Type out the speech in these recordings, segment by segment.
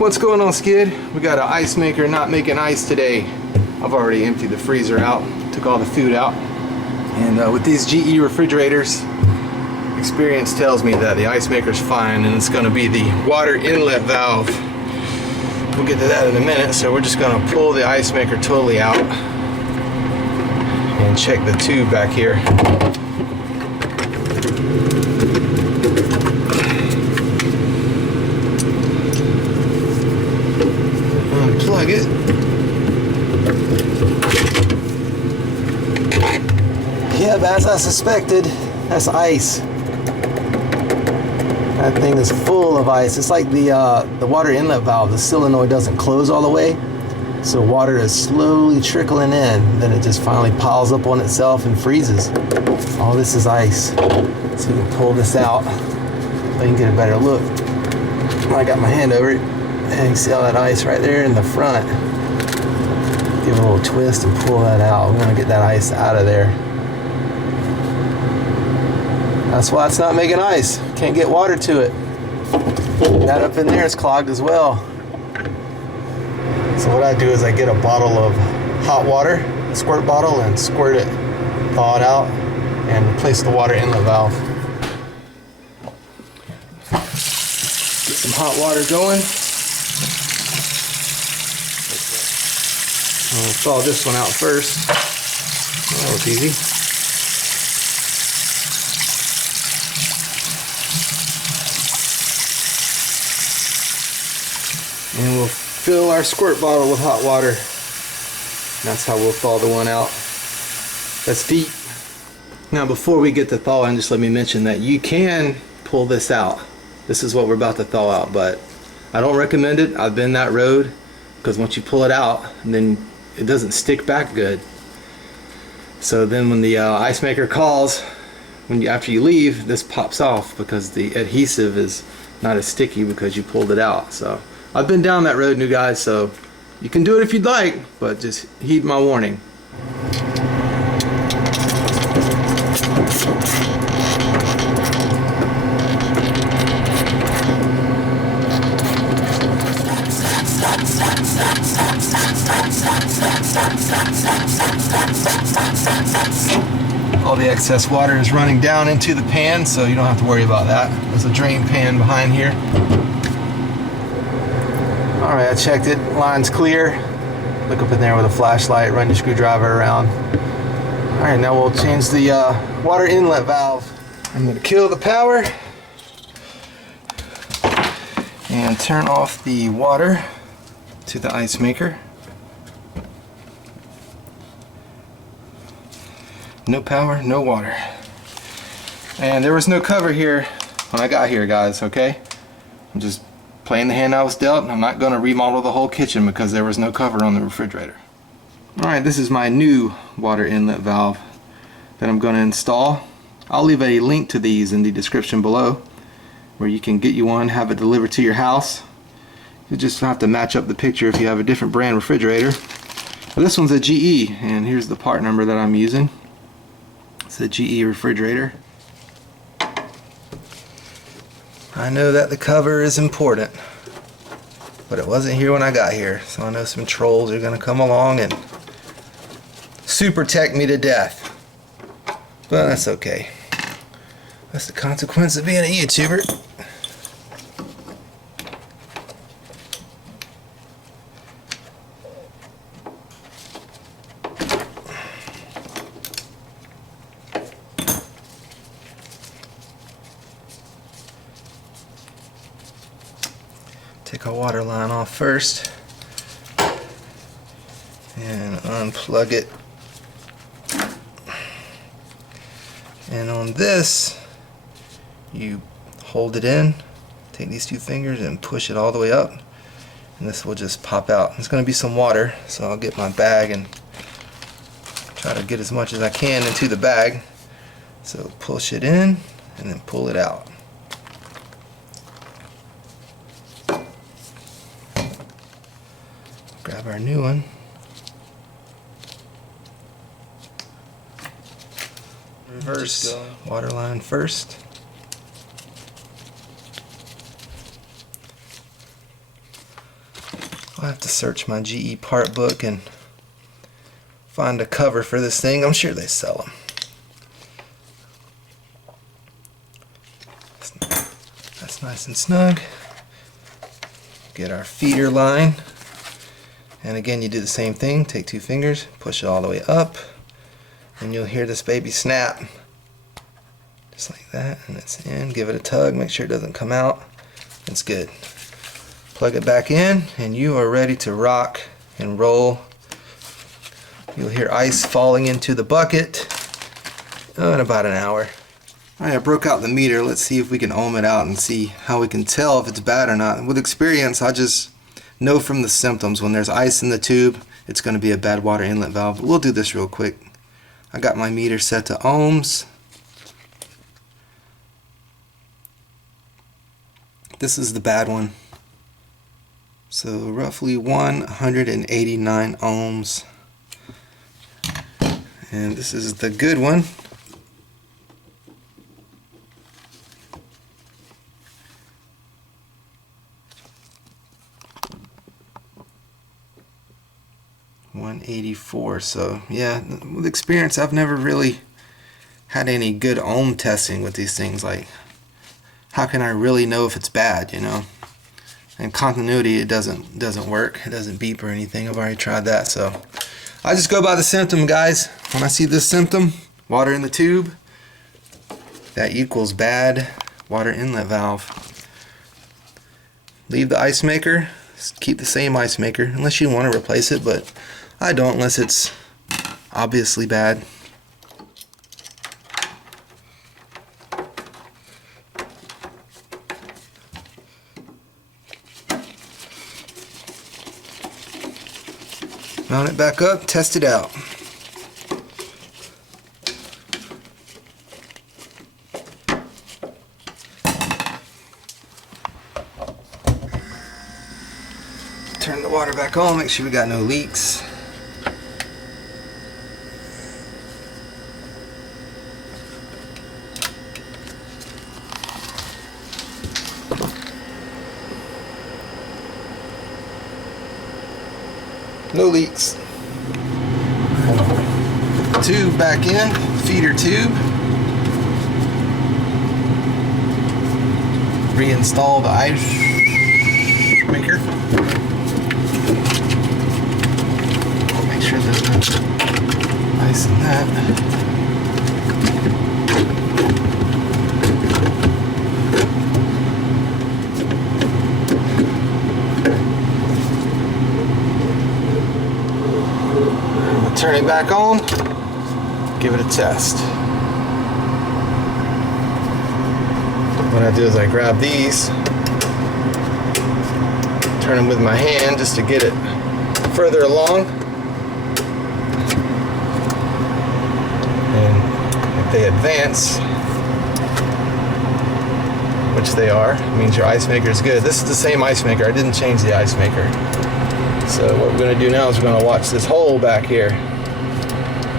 What's going on, Skid? We got an ice maker not making ice today. I've already emptied the freezer out, took all the food out. And with these GE refrigerators, experience tells me that the ice maker's fine, and it's going to be the water inlet valve. We'll get to that in a minute, so we're just going to pull the ice maker totally out and check the tube back here. Unplug it. Yeah, but as I suspected, that's ice. That thing is full of ice. It's like the water inlet valve. The solenoid doesn't close all the way, so water is slowly trickling in. Then it just finally piles up on itself and freezes. All this is ice. So we can pull this out so you can get a better look. I got my hand over it, and you can see all that ice right there in the front. Give it a little twist and pull that out. We're gonna get that ice out of there. That's why it's not making ice. Can't get water to it. That up in there is clogged as well. So what I do is I get a bottle of hot water, a squirt bottle, and squirt it, thaw it out, and replace the water inlet valve. Get some hot water going. I'll thaw this one out first. That was easy. And we'll fill our squirt bottle with hot water. That's how we'll thaw the one out. That's deep. Now before we get to thawing, just let me mention that you can pull this out. This is what we're about to thaw out, but I don't recommend it. I've been that road, because once you pull it out, then it doesn't stick back good. So then when the ice maker calls, after you leave, this pops off because the adhesive is not as sticky because you pulled it out. So I've been down that road, new guys, so you can do it if you'd like, but just heed my warning. All the excess water is running down into the pan, so you don't have to worry about that. There's a drain pan behind here. Alright, I checked it. Line's clear. Look up in there with a flashlight, run your screwdriver around. Alright, now we'll change the water inlet valve. I'm going to kill the power and turn off the water to the ice maker. No power, no water. And there was no cover here when I got here, guys, okay? I'm just playing the hand I was dealt. I'm not going to remodel the whole kitchen because there was no cover on the refrigerator. Alright, this is my new water inlet valve that I'm going to install. I'll leave a link to these in the description below where you can get you one, have it delivered to your house. You just have to match up the picture if you have a different brand refrigerator. But this one's a GE, and here's the part number that I'm using. It's a GE refrigerator. I know that the cover is important, but it wasn't here when I got here, so I know some trolls are going to come along and super tech me to death. But that's okay. That's the consequence of being a YouTuber. Take our water line off first and unplug it. And on this, you hold it in, take these two fingers and push it all the way up, and this will just pop out. There's going to be some water, so I'll get my bag and try to get as much as I can into the bag. So push it in and then pull it out. Grab our new one. Reverse water line first. I'll have to search my GE part book and find a cover for this thing. I'm sure they sell them. That's nice and snug. Get our feeder line. And again, you do the same thing. Take 2 fingers, push it all the way up, and you'll hear this baby snap. Just like that, and it's in. Give it a tug, make sure it doesn't come out. It's good. Plug it back in, and you are ready to rock and roll. You'll hear ice falling into the bucket in about an hour. Alright, I broke out the meter. Let's see if we can ohm it out and see how we can tell if it's bad or not. With experience, I just know from the symptoms. When there's ice in the tube, it's going to be a bad water inlet valve. But we'll do this real quick. I got my meter set to ohms. This is the bad one. So roughly 189 ohms. And this is the good one. .184. So yeah, with experience, I've never really had any good ohm testing with these things. Like, how can I really know if it's bad, you know? And continuity, it doesn't work. It doesn't beep or anything. I've already tried that. So I just go by the symptom, guys. When I see this symptom, water in the tube, that equals bad water inlet valve. Leave the ice maker. Keep the same ice maker unless you want to replace it, but I don't unless it's obviously bad. Mount it back up, test it out. Turn the water back on, make sure we got no leaks. No leaks. Tube back in, feeder tube. Reinstall the ice maker. Make sure there's no ice in that. Turn it back on, give it a test. What I do is I grab these, turn them with my hand just to get it further along. And if they advance, which they are, it means your ice maker is good. This is the same ice maker. I didn't change the ice maker. So what we're going to do now is we're going to watch this hole back here.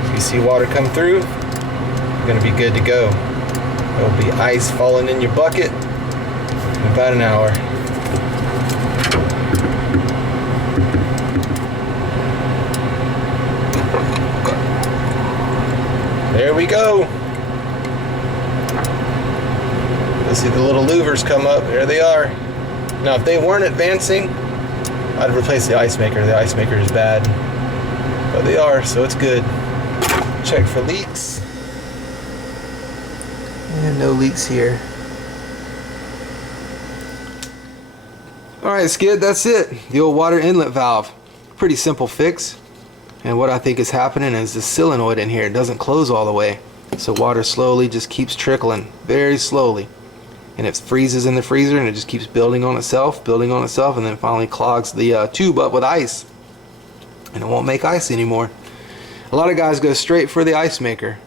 If you see water come through, you're going to be good to go. There will be ice falling in your bucket in about an hour. There we go. You'll see the little louvers come up. There they are. Now if they weren't advancing, I'd replace the ice maker. The ice maker is bad, but they are, so it's good. Check for leaks. And no leaks here. Alright, Skid, that's it. The old water inlet valve. Pretty simple fix. And what I think is happening is the solenoid in here doesn't close all the way. So water slowly just keeps trickling, very slowly. And it freezes in the freezer and it just keeps building on itself, and then finally clogs the tube up with ice. And it won't make ice anymore. A lot of guys go straight for the ice maker,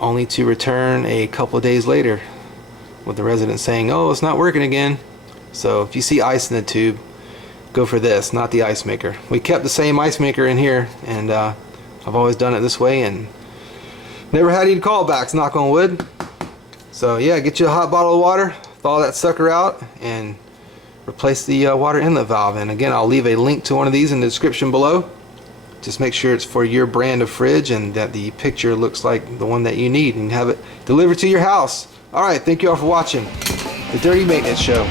only to return a couple of days later with the resident saying, oh, it's not working again. So if you see ice in the tube, go for this, not the ice maker. We kept the same ice maker in here, and I've always done it this way and never had any callbacks, knock on wood. So yeah, get you a hot bottle of water, thaw that sucker out, and replace the water inlet valve. And again, I'll leave a link to one of these in the description below. Just make sure it's for your brand of fridge and that the picture looks like the one that you need, and have it delivered to your house. Alright, thank you all for watching The Dirty Maintenance Show.